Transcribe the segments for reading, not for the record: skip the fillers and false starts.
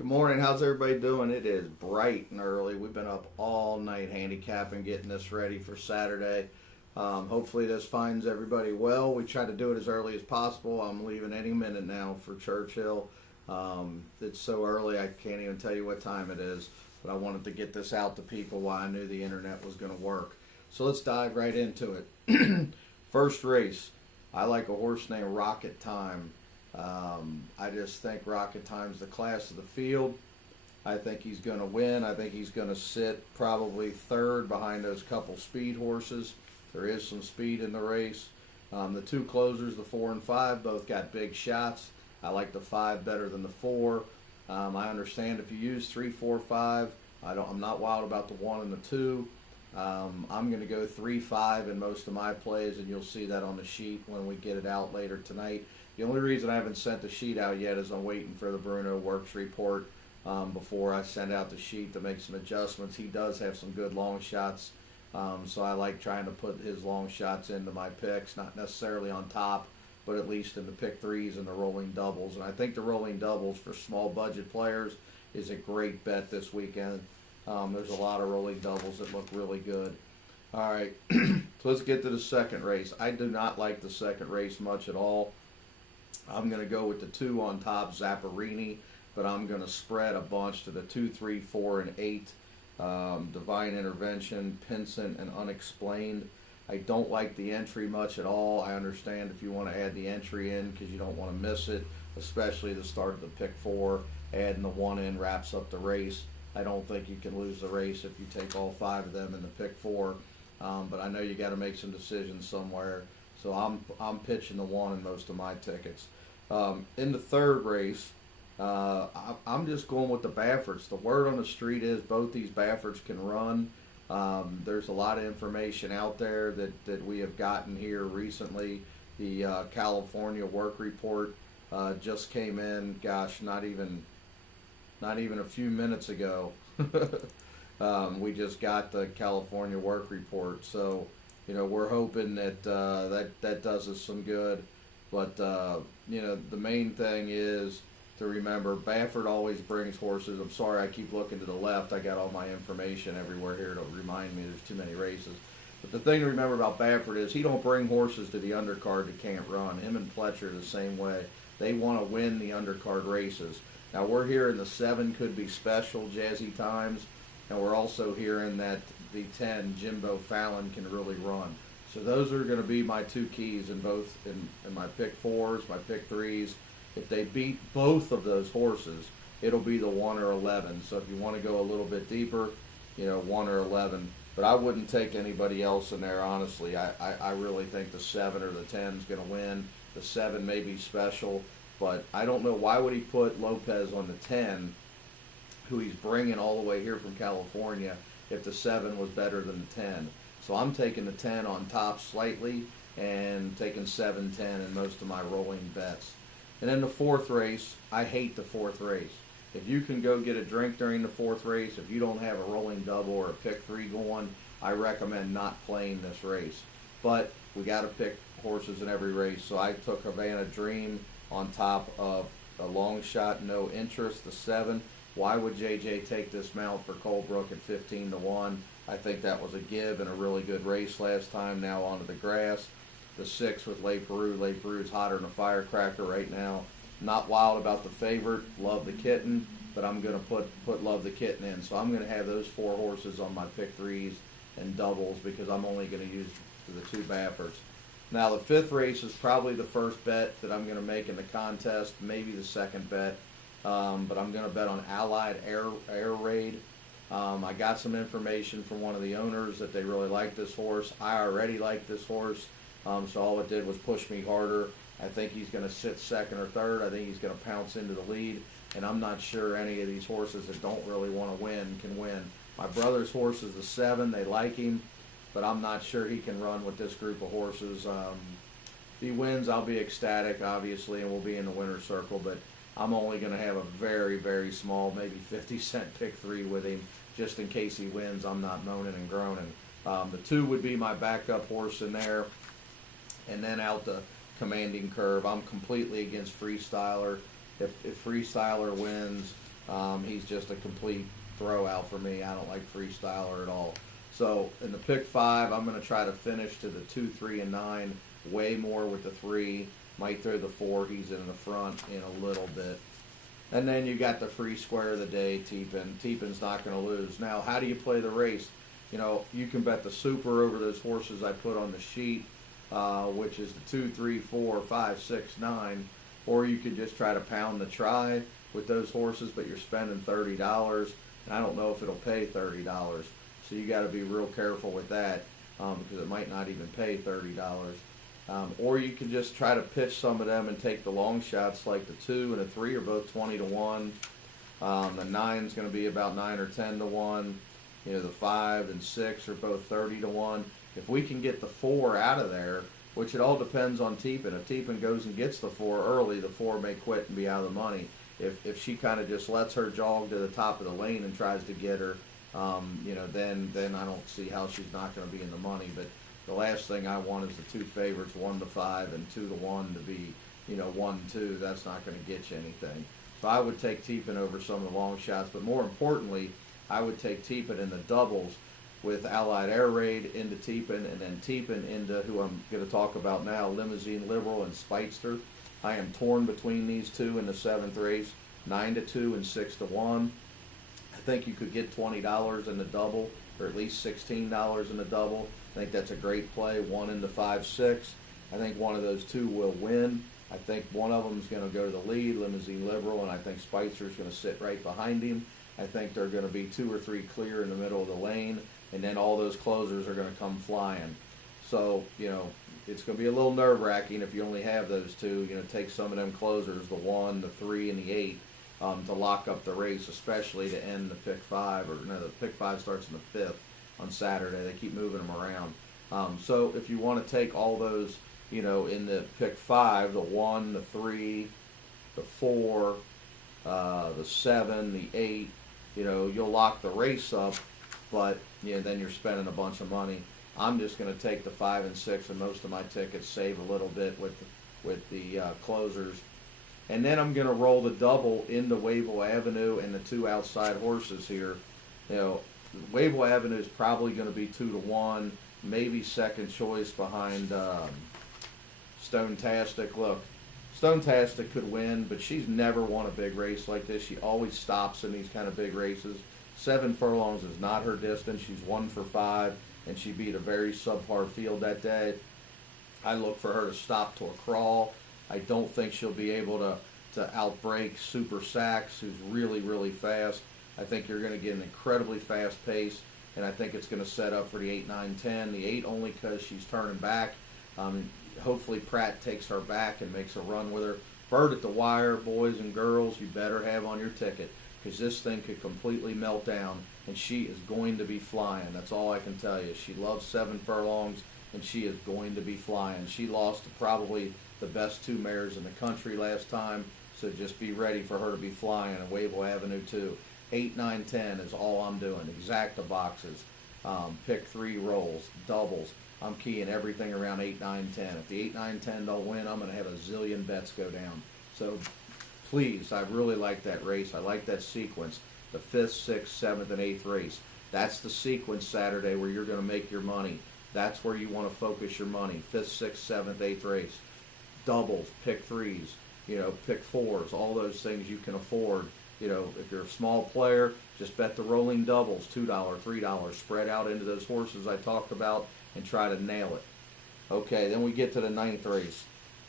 Good morning. How's everybody doing? It is bright and early. We've been up all night handicapping, getting this ready for Saturday. Hopefully this finds everybody well. We try to do it as early as possible. I'm leaving any minute now for Churchill. It's so early I can't even tell you what time it is, but I wanted to get this out to people while I knew the internet was going to work. So let's dive right into it. First race. I like a horse named Rocket Time. I just think Rocket Time's the class of the field. I think he's going to win. I think he's going to sit probably third behind those couple speed horses. There is some speed in the race. The two closers, the 4 and 5, both got big shots. I like the 5 better than the 4. I understand if you use 3, 4, 5. I'm not wild about the 1 and the 2. I'm going to go 3, 5 in most of my plays, and you'll see that on the sheet when we get it out later tonight. The only reason I haven't sent the sheet out yet is I'm waiting for the Bruno Works report before I send out the sheet to make some adjustments. He does have some good long shots, so I like trying to put his long shots into my picks, not necessarily on top, but at least in the pick threes and the rolling doubles. And I think the rolling doubles for small budget players is a great bet this weekend. There's a lot of rolling doubles that look really good. All right, so let's get to the second race. I do not like the second race much at all. I'm going to go with the 2 on top, Zapparini, but I'm going to spread a bunch to the 2, 3, 4, and 8. Divine Intervention, Pinson, and Unexplained. I don't like the entry much at all. I understand if you want to add the entry in because you don't want to miss it, especially the start of the pick 4. Adding the 1 in wraps up the race. I don't think you can lose the race if you take all 5 of them in the pick 4. But I know you got to make some decisions somewhere. So I'm pitching the 1 in most of my tickets. In the third race, I'm just going with the Bafferts. The word on the street is both these Bafferts can run. There's a lot of information out there that we have gotten here recently. The California work report just came in. Gosh, not even a few minutes ago. We just got the California work report. So, we're hoping that that does us some good. But, the main thing is to remember, Baffert always brings horses. I'm sorry, I keep looking to the left. I got all my information everywhere here to remind me there's too many races. But the thing to remember about Baffert is he don't bring horses to the undercard that can't run. Him and Pletcher the same way. They want to win the undercard races. Now, we're hearing the 7 could be special, Jazzy Times. And we're also hearing that the 10, Jimbo Fallon, can really run. So those are going to be my 2 keys in both in my pick 4s, my pick 3s. If they beat both of those horses, it'll be the 1 or 11. So if you want to go a little bit deeper, 1 or 11. But I wouldn't take anybody else in there, honestly. I really think the 7 or the 10 is going to win. The 7 may be special, but I don't know why would he put Lopez on the 10, who he's bringing all the way here from California, if the 7 was better than the 10. So I'm taking the 10 on top slightly and taking 7, 10 in most of my rolling bets. And then the fourth race, I hate the fourth race. If you can go get a drink during the fourth race, if you don't have a rolling double or a pick 3 going, I recommend not playing this race. But we got to pick horses in every race. So I took Havana Dream on top of a long shot, no interest, the 7. Why would JJ take this mount for Colebrook at 15 to 1? I think that was a give and a really good race last time. Now onto the grass. The 6 with Le Peru. Le Peru's hotter than a firecracker right now. Not wild about the favorite. Love the Kitten, but I'm going to put Love the Kitten in. So I'm going to have those 4 horses on my pick 3s and doubles because I'm only going to use the 2 Bafferts. Now the 5th race is probably the first bet that I'm going to make in the contest. Maybe the second bet. But I'm going to bet on Allied Air Raid. I got some information from one of the owners that they really like this horse. I already like this horse, so all it did was push me harder. I think he's going to sit second or third. I think he's going to pounce into the lead, and I'm not sure any of these horses that don't really want to win can win. My brother's horse is the 7. They like him, but I'm not sure he can run with this group of horses. If he wins, I'll be ecstatic, obviously, and we'll be in the winner's circle, but I'm only going to have a very, very small, maybe 50-cent pick 3 with him, just in case he wins. I'm not moaning and groaning. The 2 would be my backup horse in there. And then out the Commanding Curve, I'm completely against Freestyler. If Freestyler wins, He's just a complete throw out for me. I don't like freestyler at all. So in the pick 5, I'm going to try to finish to the 2, 3, and 9 way more with the 3. Might throw the 4. He's in the front in a little bit. And then you got the free square of the day, Teepin. Teepin's not going to lose. Now, how do you play the race? You know, you can bet the super over those horses I put on the sheet, which is the 2, 3, 4, 5, 6, 9. Or you could just try to pound the try with those horses, but you're spending $30. And I don't know if it'll pay $30. So you got to be real careful with that because it might not even pay $30. Or you can just try to pitch some of them and take the long shots, like the 2 and the 3 are both 20 to 1. The 9 is going to be about 9 or 10 to 1. You know, the 5 and 6 are both 30 to 1. If we can get the 4 out of there, which it all depends on Teepin. If Teepin goes and gets the 4 early, the 4 may quit and be out of the money. If she kind of just lets her jog to the top of the lane and tries to get her, you know, then I don't see how she's not going to be in the money. But the last thing I want is the 2 favorites, 1 to 5 and 2 to 1 to be, you know, 1 2. That's not going to get you anything. So I would take Teepin over some of the long shots, but more importantly, I would take Teepin in the doubles with Allied Air Raid into Teepin, and then Teepin into who I'm going to talk about now, Limousine Liberal and Speightster. I am torn between these two in the 7th race, 9 to 2 and 6 to 1. I think you could get $20 in the double, or at least $16 in the double. I think that's a great play. 1 into 5, 6. I think one of those 2 will win. I think one of them is going to go to the lead, Limousine Liberal, and I think Speightster is going to sit right behind him. I think they're going to be 2 or 3 clear in the middle of the lane, and then all those closers are going to come flying. So, you know, it's going to be a little nerve-wracking if you only have those 2. You know, take some of them closers, the 1, the 3, and the 8, to lock up the race, especially to end the pick 5. Or no, the pick 5 starts in the 5th on Saturday. They keep moving them around. So if you want to take all those, you know, in the pick 5, the 1, the 3, the 4, the 7, the 8, you know, you'll lock the race up, but you know, then you're spending a bunch of money. I'm just going to take the 5 and 6 and most of my tickets, save a little bit with the closers. And then I'm going to roll the double into Wavell Avenue and the 2 outside horses here. You know, Wavell Avenue is probably going to be 2 to 1, maybe second choice behind Stone-tastic. Look, Stone-tastic could win, but she's never won a big race like this. She always stops in these kind of big races. 7 furlongs is not her distance. She's 1 for 5, and she beat a very subpar field that day. I look for her to stop to a crawl. I don't think she'll be able to outbreak Super Sacks, who's really, really fast. I think you're going to get an incredibly fast pace, and I think it's going to set up for the 8, 9, 10. The 8 only because she's turning back. Hopefully Pratt takes her back and makes a run with her. Bird at the wire, boys and girls, you better have on your ticket, because this thing could completely melt down, and she is going to be flying. That's all I can tell you. She loves 7 furlongs, and she is going to be flying. She lost to probably the best 2 mares in the country last time, so just be ready for her to be flying in Wavell Avenue too. 8, 9, 10 is all I'm doing. Exacta boxes, pick 3 rolls, doubles. I'm keying everything around 8, 9, 10. If the 8, 9, 10 don't win, I'm going to have a zillion bets go down. So please, I really like that race. I like that sequence. The 5th, 6th, 7th, and 8th race. That's the sequence Saturday where you're going to make your money. That's where you want to focus your money. 5th, 6th, 7th, 8th race. Doubles, pick 3s, you know, pick 4s, all those things you can afford. You know, if you're a small player, just bet the rolling doubles, $2, $3, spread out into those horses I talked about and try to nail it. Okay, then we get to the 9th race.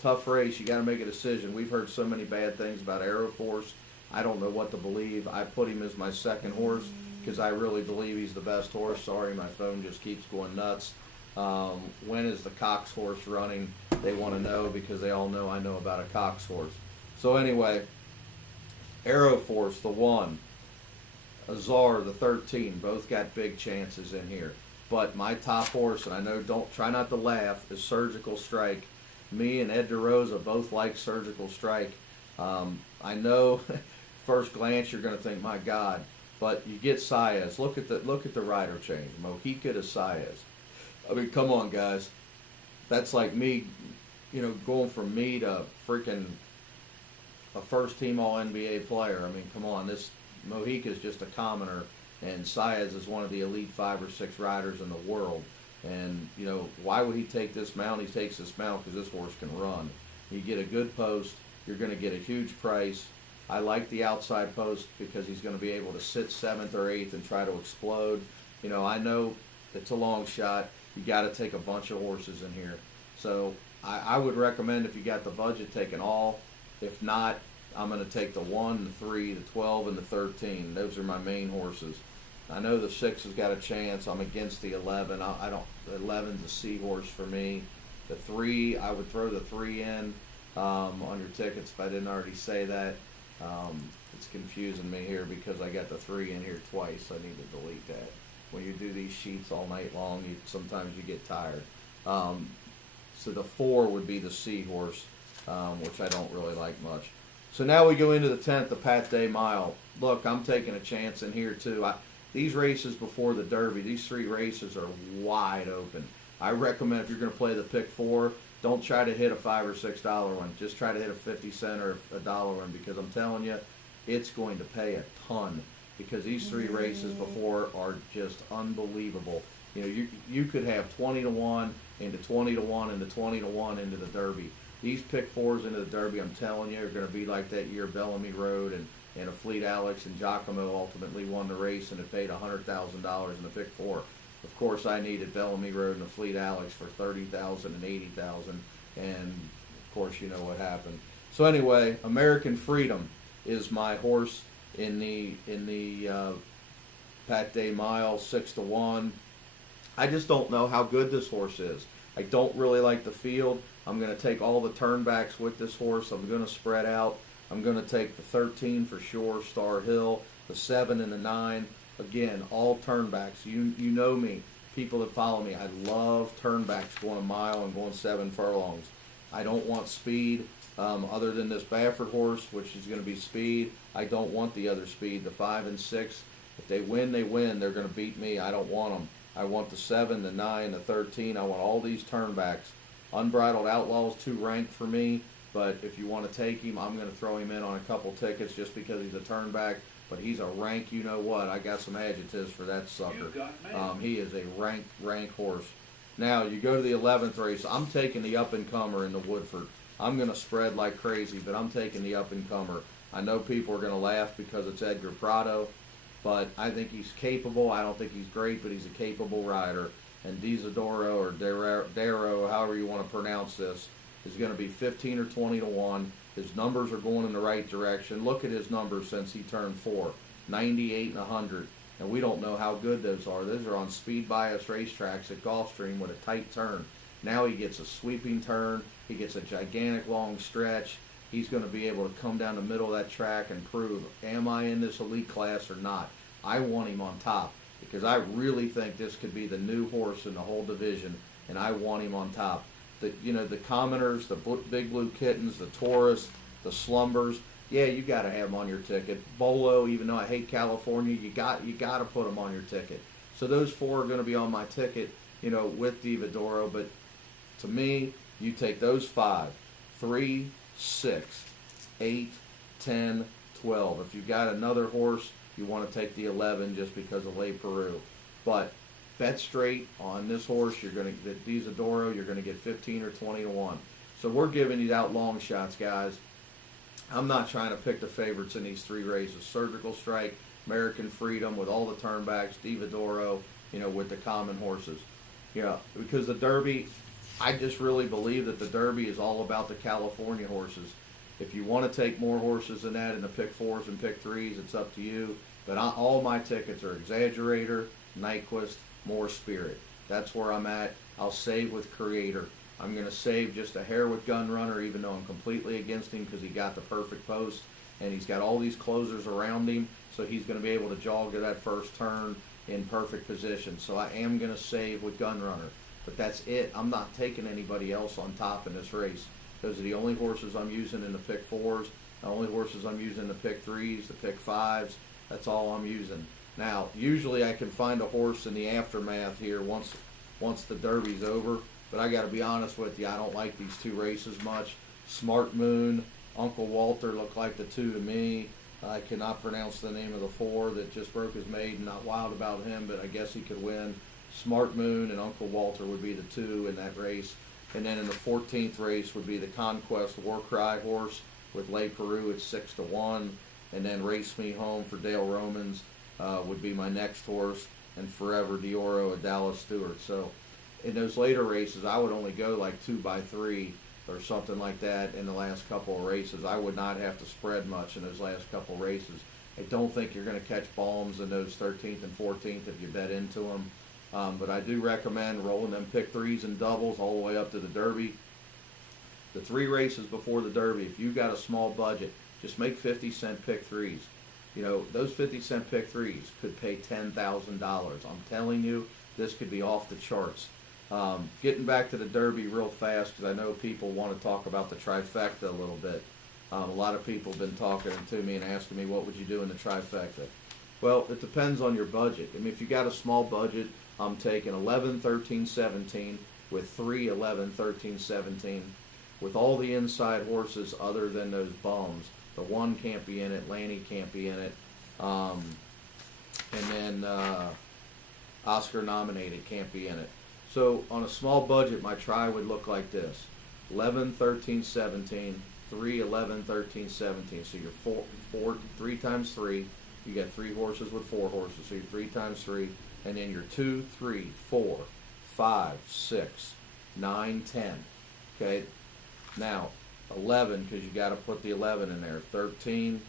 Tough race. You got to make a decision. We've heard so many bad things about Aeroforce. I don't know what to believe. I put him as my second horse because I really believe he's the best horse. Sorry, my phone just keeps going nuts. When is the Cox horse running? They want to know because they all know I know about a Cox horse. So anyway, Aeroforce, the 1. Azar, the 13. Both got big chances in here. But my top horse, and I know, don't try not to laugh, is Surgical Strike. Me and Ed DeRosa both like Surgical Strike. I know, first glance you're going to think, my God, but you get Saez. Look at the rider change, Mojica to Saez. I mean, come on, guys. That's like me, you know, going from me to freaking a first-team All-NBA player. I mean, come on, this Mojica is just a commoner, and Saez is one of the elite 5 or 6 riders in the world. And, you know, why would he take this mount? He takes this mount because this horse can run. You get a good post, you're going to get a huge price. I like the outside post because he's going to be able to sit 7th or 8th and try to explode. You know, I know it's a long shot. You got to take a bunch of horses in here. So I would recommend, if you got the budget, take an all. If not, I'm going to take the 1, the 3, the 12, and the 13. Those are my main horses. I know the 6 has got a chance. I'm against the 11. I don't. The 11's a seahorse for me. The 3, I would throw the 3 in on your tickets if I didn't already say that. It's confusing me here because I got the 3 in here twice. I need to delete that. When you do these sheets all night long, sometimes you get tired. So the 4 would be the seahorse, which I don't really like much. So now we go into the 10th, the Pat Day Mile. Look, I'm taking a chance in here too. These races before the Derby, these 3 races are wide open. I recommend, if you're going to play the pick 4, don't try to hit a $5 or $6 one. Just try to hit a 50 cent or a $1 one, because I'm telling you, it's going to pay a ton, because these 3 races before are just unbelievable. You know, you could have 20 to 1 into 20 to 1 into 20 to 1 into the Derby. These pick 4s into the Derby, I'm telling you, are going to be like that year Bellamy Road and a Fleet Alex and Giacomo ultimately won the race and it paid $100,000 in the pick 4. Of course, I needed Bellamy Road and a Fleet Alex for $30,000 and $80,000, and of course, you know what happened. So anyway, American Freedom is my horse in the Pat Day Mile, 6 to 1. I just don't know how good this horse is. I don't really like the field. I'm going to take all the turnbacks with this horse. I'm going to spread out. I'm going to take the 13 for sure, Star Hill, the 7 and the 9. Again, all turnbacks. You know me. People that follow me, I love turnbacks going a mile and going 7 furlongs. I don't want speed other than this Baffert horse, which is going to be speed. I don't want the other speed, the 5 and 6. If they win, they win. They're going to beat me. I don't want them. I want the 7, the 9, the 13. I want all these turnbacks. Unbridled Outlaw's too ranked for me, but if you want to take him, I'm going to throw him in on a couple tickets just because he's a turnback. But he's a rank, you know what. I got some adjectives for that sucker. He is a rank horse. Now, you go to the 11th race. I'm taking the up-and-comer in the Woodford. I'm going to spread like crazy, but I'm taking the up-and-comer. I know people are going to laugh because it's Edgar Prado, but I think he's capable. I don't think he's great, but he's a capable rider. And Dizadoro or Darrow, however you want to pronounce this, is going to be 15 or 20 to 1. His numbers are going in the right direction. Look at his numbers since he turned 4, 98 and 100. And we don't know how good those are. Those are on speed bias racetracks at Gulfstream with a tight turn. Now he gets a sweeping turn. He gets a gigantic long stretch. He's going to be able to come down the middle of that track and prove, am I in this elite class or not? I want him on top because I really think this could be the new horse in the whole division, and I want him on top. The commoners, the big blue kittens, the Taurus, the slumbers. Yeah, you got to have them on your ticket. Bolo, even though I hate California, you got to put them on your ticket. So those 4 are going to be on my ticket, with Divadoro. But to me, you take those 5, 3, 6, 8, 10, 12. If you got another horse, you want to take the 11 just because of Le Peru. But bet straight on this horse. You're going to get Dizadoro. You're going to get 15 or 20 to 1. So we're giving you out long shots, guys. I'm not trying to pick the favorites in these 3 races. Surgical Strike, American Freedom with all the turnbacks, Divadoro, with the common horses. Because the Derby, I just really believe that the Derby is all about the California horses. If you want to take more horses than that in the pick 4s and pick 3s, it's up to you. But all my tickets are Exaggerator, Nyquist, More Spirit. That's where I'm at. I'll save with Creator. I'm going to save just a hair with Gun Runner, even though I'm completely against him because he got the perfect post. And he's got all these closers around him, so he's going to be able to jog to that first turn in perfect position. So I am going to save with Gun Runner. But that's it. I'm not taking anybody else on top in this race. Those are the only horses I'm using in the pick 4s, the only horses I'm using in the pick 3s, the pick 5s. That's all I'm using. Now, usually I can find a horse in the aftermath here once the Derby's over. But I got to be honest with you, I don't like these 2 races much. Smart Moon, Uncle Walter look like the 2 to me. I cannot pronounce the name of the 4 that just broke his maiden. Not wild about him, but I guess he could win. Smart Moon and Uncle Walter would be the 2 in that race. And then in the 14th race would be the Conquest Warcry horse with Le Peru at 6-1. And then Race Me Home for Dale Romans would be my next horse. And Forever Dioro at Dallas Stewart. So in those later races, I would only go like 2x3 or something like that in the last couple of races. I would not have to spread much in those last couple of races. I don't think you're going to catch bombs in those 13th and 14th if you bet into them. But I do recommend rolling them pick 3s and doubles all the way up to the Derby. The 3 races before the Derby, if you've got a small budget, just make 50-cent pick 3s. You know, those 50-cent pick 3s could pay $10,000. I'm telling you, this could be off the charts. Getting back to the Derby real fast, because I know people want to talk about the trifecta a little bit. A lot of people have been talking to me and asking me, what would you do in the trifecta? Well, it depends on your budget. I mean, if you got a small budget, I'm taking 11, 13, 17 with 3, 11, 13, 17 with all the inside horses other than those bums. The 1 can't be in it, Lanny can't be in it, and then Oscar Nominated can't be in it. So on a small budget, my try would look like this: 11, 13, 17, 3, 11, 13, 17. So you're 3 times 3. You got 3 horses with 4 horses. So you're 3 times 3. And then you're 2, 3, 4, 5, 6, 9, 10. Okay? Now, 11, because you got to put the 11 in there. 13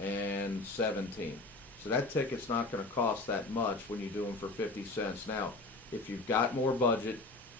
and 17. So that ticket's not going to cost that much when you do them for 50 cents. Now, if you've got more budget,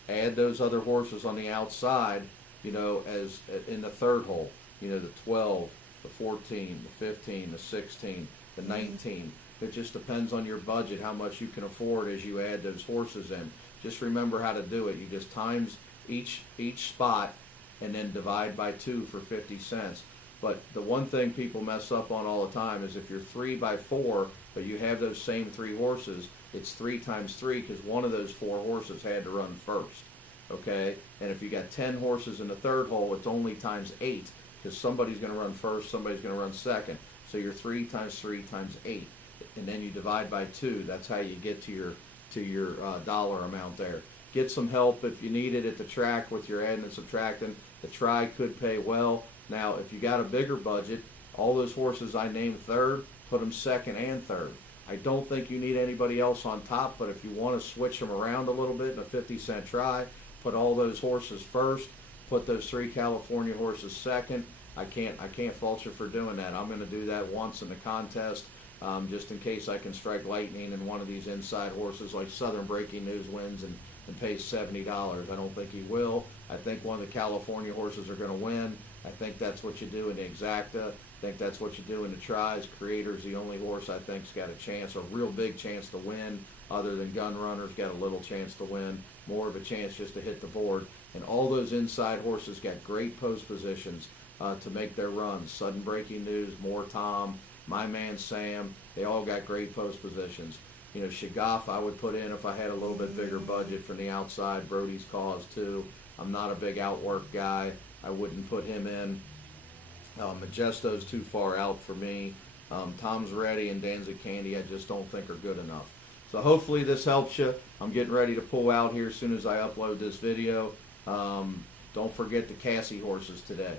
add those other horses on the outside, you know, as in the third hole. You know, the 12, the 14, the 15, the 16, the 19. It just depends on your budget, how much you can afford as you add those horses in. Just remember how to do it. You just times each spot and then divide by 2 for 50 cents. But the one thing people mess up on all the time is if you're 3 by 4, but you have those same 3 horses, it's 3 times 3 because one of those 4 horses had to run first. Okay? And if you got 10 horses in the third hole, it's only times 8 because somebody's going to run first, somebody's going to run second. So you're 3 times 3 times 8. And then you divide by 2. That's how you get to your dollar amount there. Get some help if you need it at the track with your adding and subtracting. The try could pay well. Now, if you got a bigger budget, all those horses I named third, put them second and third. I don't think you need anybody else on top, but if you want to switch them around a little bit in a 50-cent try, put all those horses first, put those 3 California horses second. I can't fault you for doing that. I'm going to do that once in the contest. Just in case I can strike lightning and one of these inside horses like Southern Breaking News wins and pays $70. I don't think he will. I think one of the California horses are going to win. I think that's what you do in the exacta. I think that's what you do in the tries. Creator's the only horse I think's got a chance, a real big chance to win, other than Gun Runner's got a little chance to win, more of a chance just to hit the board. And all those inside horses got great post positions to make their runs. Sudden Breaking News, More Tom, My Man Sam, they all got great post positions. You know, Shagaf I would put in if I had a little bit bigger budget from the outside. Brody's Cause too. I'm not a big outwork guy. I wouldn't put him in. Majesto's too far out for me. Tom's Ready and Danzig Candy I just don't think are good enough. So hopefully this helps you. I'm getting ready to pull out here as soon as I upload this video. Don't forget the Cassie horses today.